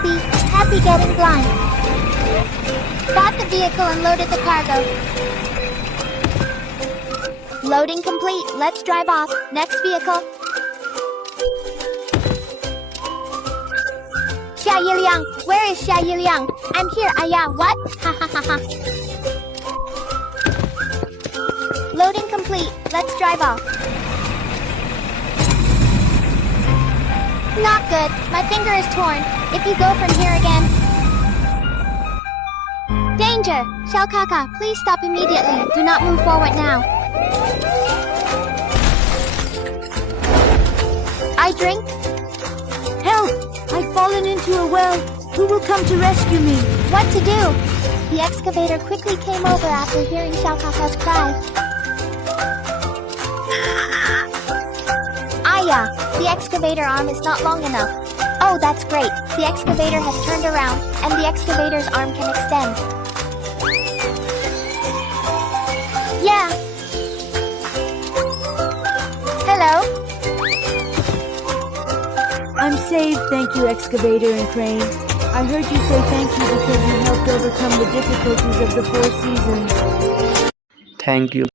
baby. Happy getting blind. Got the vehicle and loaded the cargo. Loading complete. Let's drive off. Next vehicle. Xia Yiliang, where is Xia Yiliang? I'm here, Aya. What? Ha ha ha ha. Loading complete. Let's drive off. Not good. My finger is torn. If you go from here again. Danger! Xiao Kaka, please stop immediately. Do not move forward now. I drink. Help! I've fallen into a well. Who will come to rescue me? What to do? The excavator quickly came over after hearing Xiao Kaka's cry. Aya, the excavator arm is not long enough. Oh, that's great. The excavator has turned around, and the excavator's arm can extend. Yeah. Hello? I'm saved, thank you, Excavator and Crane. I heard you say thank you because you helped overcome the difficulties of the 4 seasons. Thank you.